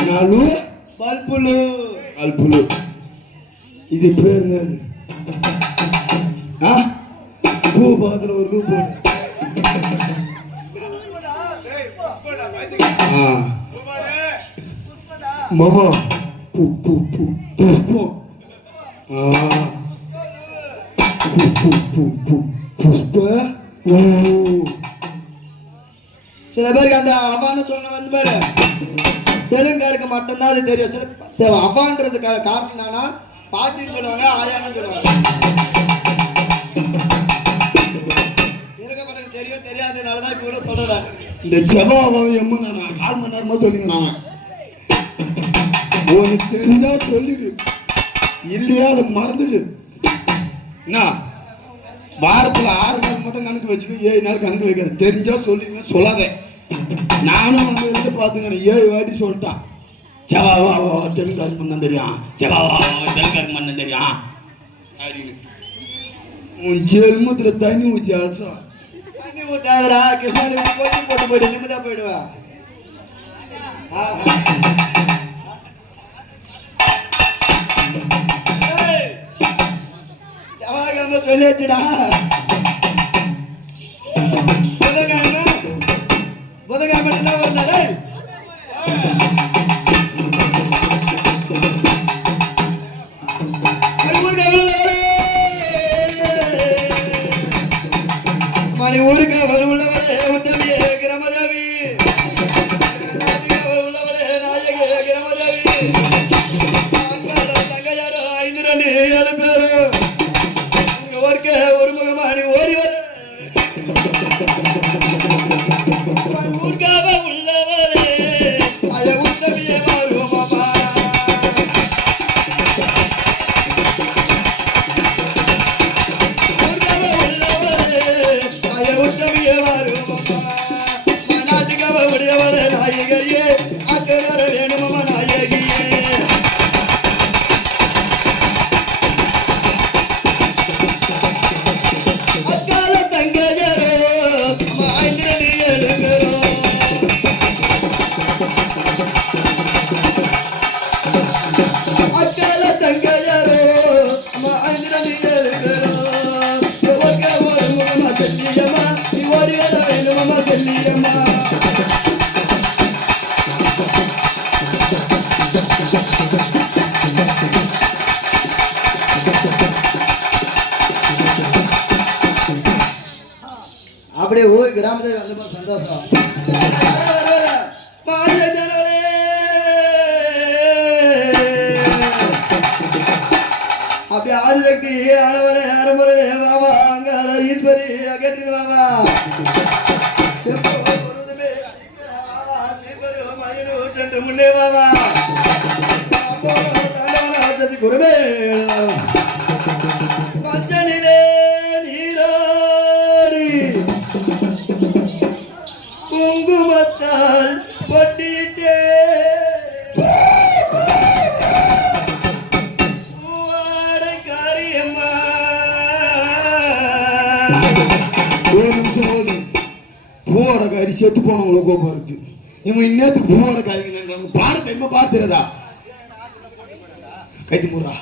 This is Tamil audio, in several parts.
నాలు బల్బులు అల్పులు ఇది పేరు నాది ఆ? భూబాధలు ఊరు పోడు ఆ. మామ పు పు పు పుష్ప சில பேருக்கு அந்த அவான்னு சொன்ன வந்து பாரு. தெலுங்காருக்கு மட்டும்தான் அது தெரியும். சில தெ- காரணம் என்னன்னா பாட்டின்னு சொல்லுவாங்க ஆயான்னு சொல்லுவாங்க. இருக்கப்பட்டது தெரியும் தெரியாததுனாலதான் இப்போ கூட சொல்றேன் இந்த ஜபாவை எம்ம நான் கால் மணி நேரமா சொல்லிக்கிறான் உனக்கு தெரிஞ்சா சொல்லிடு. இல்லையா அதை மறந்துடு. என்ன? வாரத்தில் ஆறு நாள் மட்டும் கணக்கு வச்சுக்கோ ஏழு நாள் கணக்கு வைக்காது. தெரிஞ்சா சொல்லுங்க சொல்லாதே. நானும் வந்து இருந்து பார்த்துக்கிறேன். ஏழு வாட்டி சொல்லிட்டான். ஜவாவா தெலுங்காருக்கு பண்ண தெரியும். ஜவாவா தெலுங்காருக்கு பண்ண தெரியும். அப்படின்னு. உன் ஜெல்மத்தில் தண்ணி ஊற்றி அலசா. தண்ணி ஊற்றாதரா கிருஷ்ணாடி போட்டு போட்டு போயிட்டு நிம்மதியாக போயிடுவா. ஆஹா. சொல்லியாச்சுடா. அப்படியே ஊர் கிராமத்தில் வந்தப்போ சந்தோஷம். மாநில ஜனங்களே! அப்படி ஆதிசக்தி ஆனவனே அரமரனே மாமா அங்காள ஈஸ்வரி அகற்றி மாமா. முன்னே மாமா. குருமே செத்து போனவங்கள கோபம் இருக்கு. இவன் இன்னத்துக்கு பூவோட காய்ங்க பாடு தெரியுமா பார்த்துறதா கைத்து முறா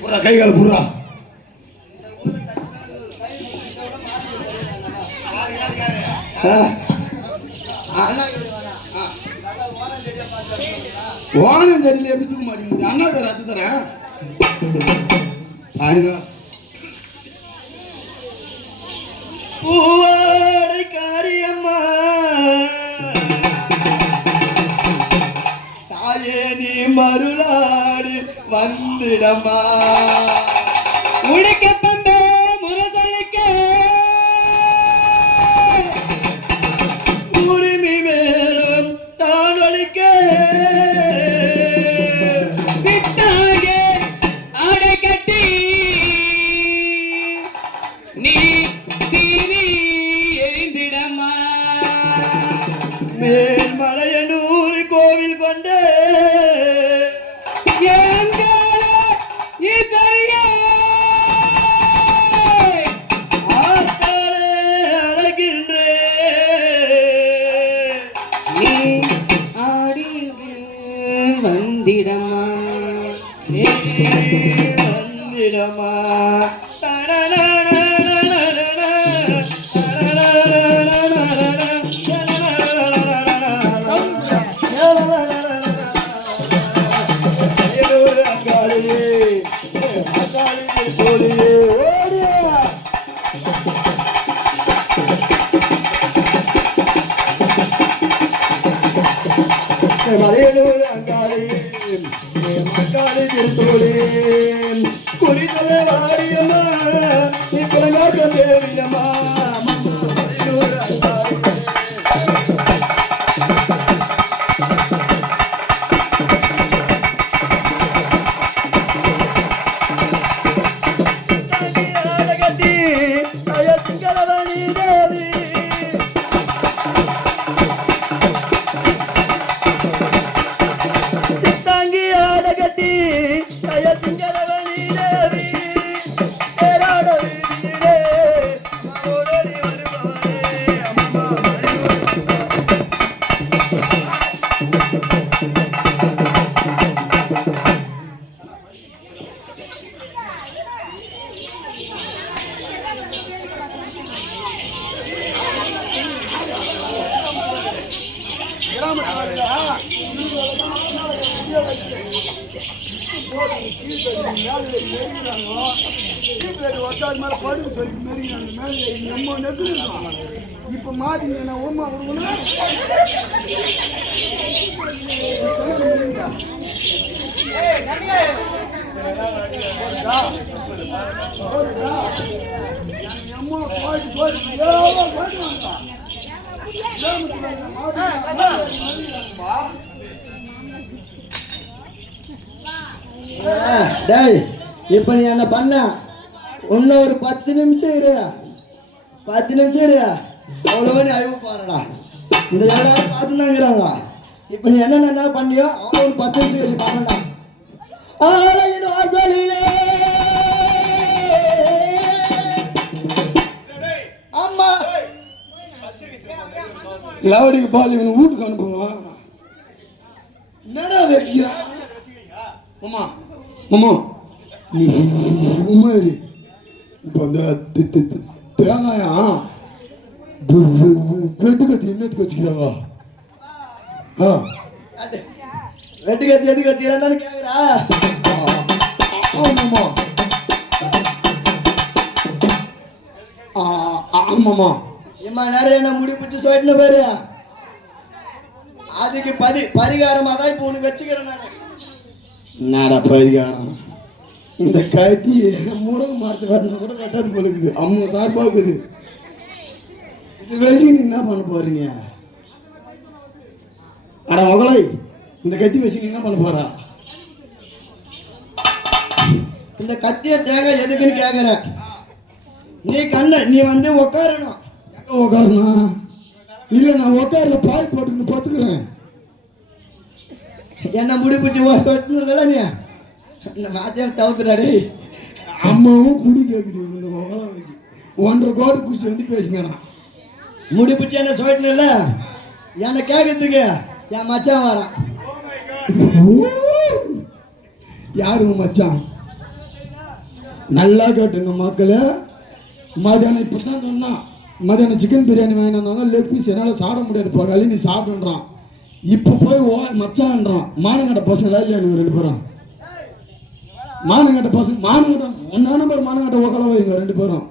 புறா கைகால புறா வானம் தெரியல எப்படி தூக்க மாட்டேங்குது? அண்ணா பேர் அது தரேன் பூவாடை காரியம்மா. தாயே நீ மருளாடி வந்திடம்மா உனக்கு வாடி டேய் இப்போ நீ என்ன பண்ண? இன்னும் ஒரு பத்து நிமிஷம் இரு. பத்து நிமிஷம் இரு. அவ்வளோ நீ அழிவு பாருடா. இந்த எல்லாரும் பார்த்துனாங்கிறாங்க இப்போ நீ என்னென்ன பண்ணியோ அவ்வளோ ஒரு பத்து நிமிஷம் வச்சு பண்ணடா ஆலையின் வாசலிலே அம்மா. லவடிக்கு பால் இவன் வீட்டுக்கு அனுப்புவான்? என்னடா வச்சுக்கிறான் மாமா மாமா நீ உண்மை இரு. இப்போ அந்த தேங்காயா? வெ- வெ- வெ- வெட்டு கத்தி என்னத்துக்கு வச்சுக்கிறாங்க ஆ. ரெட்டு கத்தி எது கத்திக்கிறான்னு கேக்குறா. ஆமாம்மா. ஆ இம்மா நேரம் என்ன முடி பிடிச்சி சொல்லிட்டு பாரு. அதுக்கு பதி பரிகாரமா தான் இப்போ உனக்கு வச்சுக்கிறேன் நான். என்னடா பரிகாரம்? இந்த கத்தி முருங்கை மரத்து வரணும் கூட கட்டாது போலுக்குது அம்மா சார்பாக இருக்குது. இது வச்சு நீ என்ன பண்ண போறீங்க? அட மகளை இந்த கத்தி வச்சு என்ன பண்ண போறா? இந்த கத்திய தேங்காய் எதுக்குன்னு கேக்குற நீ கண்ண நீ வந்து உட்காரணும் எங்க உக்காரணும்? இல்லை நான் உட்காரல பாய் போட்டு பாத்துக்கிறேன். என்ன முடி பிடிச்சி நீ? இந்த மாத்தியம் தவிர்த்துடாடி அம்மாவும் குடி கேக்குது இந்த மகளை ஒன்றரை கோடி குடிச்சு வந்து பேசுங்கிறான் முடி என்ன சொல்லிட்டுல என்ன கேட்கறதுக்கு என் மச்சான் வரான். யாருங்க மச்சான்? நல்லா கேட்டுங்க மக்களே. மதியானம் இப்போ தான் சொன்னான் மதியானம் சிக்கன் பிரியாணி வாங்கி வந்தாங்க லெக் பீஸ் என்னால் சாப்பிட முடியாது போகாலி நீ சாப்பிடுன்றான். இப்போ போய் ஓ மச்சான்றான். மானங்கட்ட பசங்களா இல்லையா ரெண்டு பேரும்? மானங்கட்ட பசங்க மானங்கட்ட ஒன்னா நம்பர் மானங்கட்ட ஓக்கல வைங்க ரெண்டு பேரும்.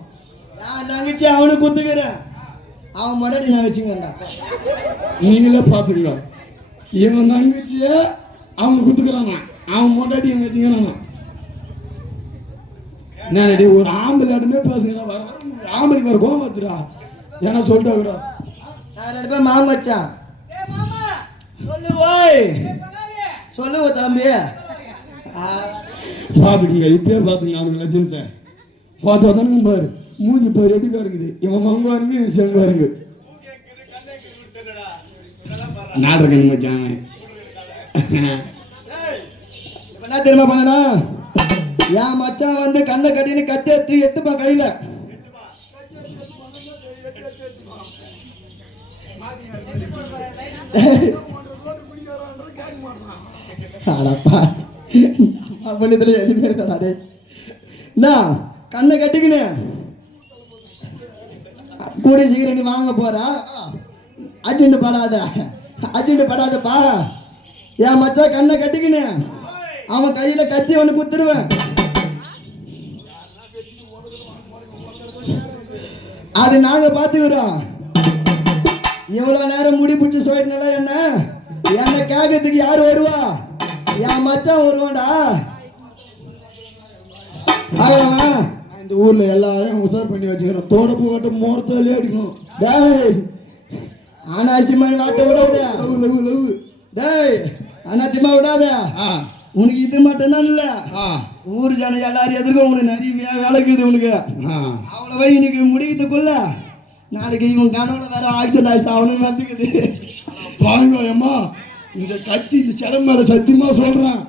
நான் தங்கச்சி அவனுக்கு குத்துக்கிறேன். அவன் முன்னாடி நான் வச்சுக்கிறேன்டா. நீங்களே பார்த்துங்க இவன் தங்கச்சிய அவங்க குத்துக்கிறானா அவன் முன்னாடி இவன் வச்சுக்கிறானா என்னடி ஒரு ஆம்பளை ஆட்டுமே பேசுங்கடா வர வர ஆம்பளைக்கு வர கோவம் வந்துடா ஏன்னா சொல்லிட்டா கூட? நான் ரெண்டு பேரும் மாமன் மச்சான். சொல்லு ஓய். சொல்லு தம்பி. ஆ, பார்த்துக்குங்க இப்பயே பார்த்துங்க அவனுக்கு லட்சணத்தை பார்த்து வந்தானுங்க பாரு. மூஞ்சி பாரு எப்படிக்கா இருக்குது. இவன் மங்குவா இருக்கு இவன் செங்குவா இருக்கு. நாடகம் மச்சான். இப்ப என்ன தெரியுமா பண்ணணும் என் மச்சான் வந்து கண்ணை கட்டின்னு கத்தி எடுத்து எடுத்துப்பா கையில. அடப்பா. அப்படின்றதுல எதுவுமே இருக்காடே என்ன கண்ணை கட்டிக்கினு. கூடிய சீக்கிரம் நீ வாங்க போறா. அர்ஜென்ட் படாத. அர்ஜென்ட் படாதப்பா என் மச்சான் கண்ணை கட்டிக்கினு. அவன் கையில கத்தி ஒன்று குத்துருவேன் அது நாங்க பாத்துக்கிறோம். எவ்வளவு நேரம் முடி பிடிச்சி சொல்லிட்டுனால என்ன? என்ன கேட்கறதுக்கு யார் வருவா? என் மச்சான் வருவான்டா. ஆகலாமா? இந்த ஊர்ல எல்லாரையும் உசார் பண்ணி வச்சுக்கிறோம். தோட போட்டு மோரத்தாலே அடிக்கும் டேய் அனாசிமான வார்த்தை விட விட. லவ் டேய் அனாத்தியமா விடாத. உனக்கு இது மட்டும்தான் இல்ல. ஊர் ஜனம் எல்லாரும் எதிர்க்க உனக்கு நிறைய வே- வேலை இருக்குது உனக்கு. அவ்வளவா இன்னைக்கு முடிக்கிறதுக்குள்ள நாளைக்கு இவன் கனவுல வேற ஆக்சிடென்ட் ஆயிடுச்சு அவனுக்கு வந்துக்குது பாருங்க அம்மா இந்த கத்தி இந்த சிலை மேல சத்தியமா சொல்றேன்.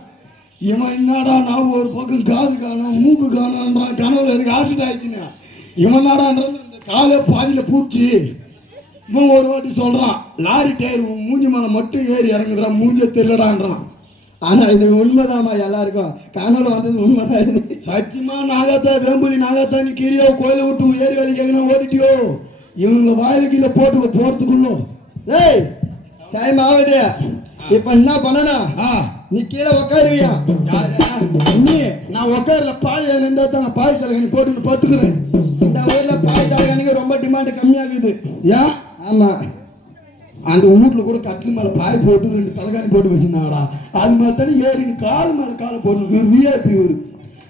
இவன் என்னடா நான் ஒரு பக்கம் காது காணும் மூக்கு காணும்ன்றான். கனவுல எனக்கு ஆக்சிடென்ட் ஆயிடுச்சுன்னு. இவன் என்னடான்றது இந்த காலை பாதியில பூச்சி. இவன் ஒரு வாட்டி சொல்றான் லாரி டயர் மூஞ்சி மேல மட்டும் ஏறி இறங்குதுறான் மூஞ்ச தெரியலடான்றான். ஆனா இது உண்மைதாம்மா எல்லாருக்கும். கனவுல வந்தது உண்மைதான். சத்தியமா நாகாத்தா வேம்புலி நாகாத்தா நீ கிரியோ கோயிலை விட்டு ஏறி வேலைக்கு எங்கன்னா ஓடிட்டியோ? இவங்க வாயில கீழே போட்டு போறதுக்குள்ளோ? டேய் டைம் ஆகுது. இப்ப என்ன பண்ணணும்? நீ கீழே உக்காருவியா? நீ. நான் உட்கார்ல பாய் இருந்தா தான் பாய் தலைகணி போட்டு பார்த்துக்கிறேன் இந்த ஊர்ல பாய் தலைகனுக்கு ரொம்ப டிமாண்ட் கம்மியாகுது. ஏன்? ஆமா. அந்த வீட்ல கூட கட்டில் மேல பாய் போட்டு ரெண்டு தலைகாணி போட்டு வச்சிருந்தாங்கடா. அது மேல தானே ஏறி காலு மேல காலை போடணும். விஐபி ஒரு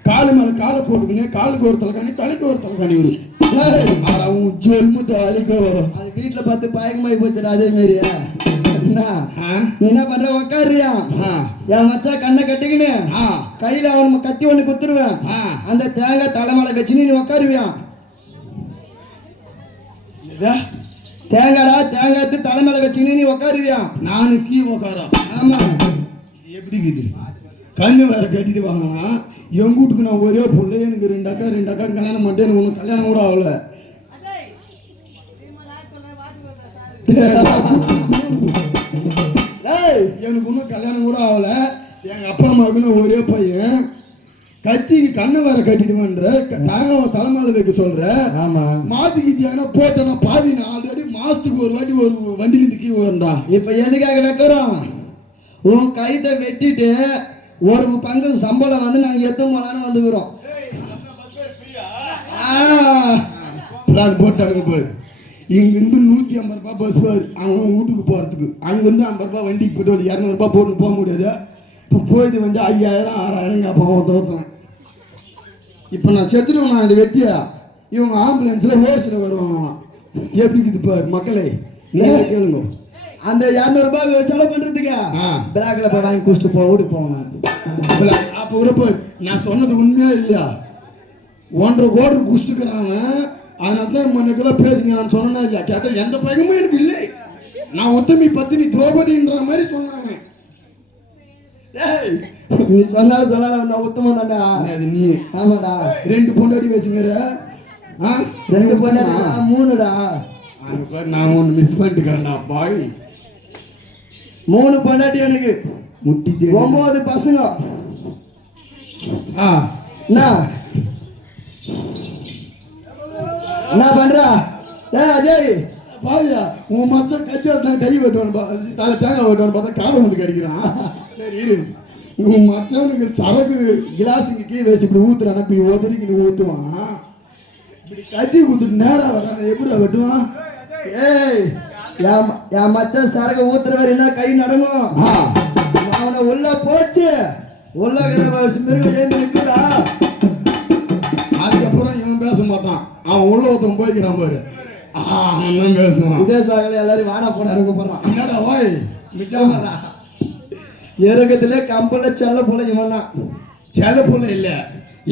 காலு மேல காலை போட்டுக்கினே காலுக்கு ஒரு தலைகாணி தலைக்கு ஒரு தலைகாணி ஒரு அவன் ஜெல்மு தலைக்கோ. அது வீட்டுல பார்த்து பாயக்கமாயி போச்சுடா அதே மாரி. என்ன? பண்ற? உக்காருயா என் மச்சான் கண்ணை கட்டிக்கின்னு கையில அவன் கத்தி ஒண்ணு குத்துருவேன். அந்த தேங்காய் தலைமலை வச்சு நீ உக்காருவியா? தேங்காடா தேங்காய் எடுத்து தலைமலை வச்சுக்கின்னு நீ உக்காருவியா? நானு கீ உக்காரா? ஆமா. இது எப்படி இருக்குது கண்ணு வேற கட்டிட்டு வாங்கலாம் என் வீட்டுக்கு நான் ஒரே பிள்ளை எனக்கு ரெண்டு அக்கா ரெண்டு அக்கா கல்யாணம் பண்ணிட்டு எனக்கு ஒன்றும் கல்யாணம் கூட ஆகல. எனக்கு இன்னும் கல்யாணம் கூட ஆகல. எங்க அப்பா அம்மாவுக்கு ஒரே பையன். கத்திக்கு கண்ணை வேற கட்டிடுவேன்ற. தாங்காம தலைமையில வைக்க சொல்ற. ஆமா. மாத்தி கித்தியானா போட்டேன்னா பாவி நான் ஆல்ரெடி மாசத்துக்கு ஒரு வாட்டி ஒரு வண்டியில கீ வரண்டா இப்ப எதுக்காக வைக்கிறோம் உன் கைத்தை வெட்டிட்டு ஒரு பங்கு சம்பளம் வந்து நாங்க எத்து போலான்னு வந்துக்கிறோம்? ஆ, பிளான் போட்டானுங்க பாரு இங்கிருந்து நூற்றி ஐம்பது ரூபாய் பஸ் பாரு அவன் வீட்டுக்கு போகிறதுக்கு அங்கேருந்து ஐம்பது ரூபாய் வண்டிக்கு பெட்ரோல் இரநூறுபா போட்டு போக முடியாது. இப்போ போயிது வந்து ஐயாயிரம் ஆறாயிரம் கேட்பான் தோத்தம் இப்போ நான் செத்துருவேன் நான் இந்த வெட்டியா? இவங்க ஆம்புலன்ஸில் ஓசில் வருவாங்க. எப்படி இருக்குது பாரு மக்களே? நீங்கள் கேளுங்க. அந்த இரநூறு ரூபாய் செலவு பண்றதுக்கு? ஆ. பிளாக்ல போய் வாங்கி குடிச்சிட்டு போ வீட்டுக்கு போவேன் அப்போ கூட பாரு நான் சொன்னது உண்மையா இல்லையா? ஒன்றரை கோடி குடிச்சுக்கிறாங்க அதனால தான் மண்ணுக்கெல்லாம் பேசுங்க நான் சொன்னா இல்லையா? கேட்டால் எந்த பயமும் எனக்கு இல்லை. நான் உத்தமி பத்தினி திரௌபதின்ற மாதிரி சொன்னாங்க. நீ சொன்னாலும் சொன்னாலும் நான் உத்தமம் தான்டா. அது நீ. ஆமாடா. ரெண்டு பொண்டாடி வச்சுங்கிற ஆ? ரெண்டு பொண்ணு மூணுடா. நான் ஒன்று மிஸ் பண்ணிட்டுக்கிறேன்டா பாய். மூணு பொண்டாட்டி எனக்கு. முட்டி ஒன்பது பசங்க. ஆ. என்ன? பண்றா? டேய் அஜய். பாவியா உன் மச்சம் தான் கை வெட்டுவான் பா- தலை தேங்காய் வெட்டுவான் பார்த்தா காலை வந்து கடிக்கிறான். சரி இரு. உன் மச்சவனுக்கு சரக்கு கிளாஸுக்கு கீழே வச்சு இப்படி ஊத்துறான் இப்படி உதறிக்கு நீ ஊத்துவான். இப்படி கத்தி ஊத்துட்டு நேரா வரான் எப்படி வெட்டுவான்? ஏய் என் என் மச்சான் சரக்கு ஊத்துற வரையும் கை நடங்கும்? அவனை உள்ள போச்சு. உள்ள மிருகம் ஏந்து நிற்குதா அதுக்கப்புறம் இவன் பேச மாட்டான். அவன் உள்ள ஒருத்தன் போய்க்கிறான் பாரு. அவன் பேசுவான். இதே சாகல எல்லாரும் வாடா போட இறங்க போறான் என்னடா ஓய் மிச்சம்? இறக்கத்திலே கம்பல செல்ல போல இவன் தான். செல்ல புள்ள இல்ல.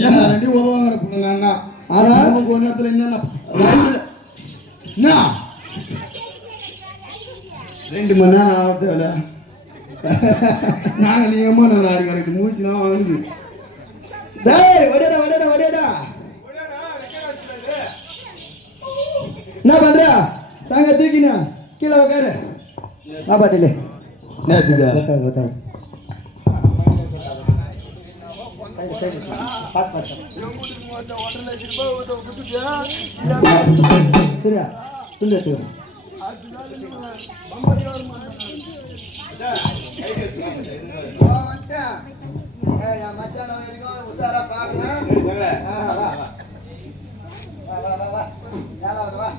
ஏன் ரெண்டு உதவாங்கிற புள்ள ஆனா அவன் கொஞ்ச நேரத்துல என்னென்ன என்ன ரெண்டு மணி நேரம் ஆகுது நாங்கள் ஏமா நான் ஆடி கிடக்குது மூச்சுனா வாங்குது. டேய் வடியடா வடியடா வடியடா என்ன பண்ற? தாங்க தூக்கினா கீழே உட்காரு வா பாட்டிலே. நேற்றுக்கு சரியா? துண்டு எடுத்துக்கிறேன் வா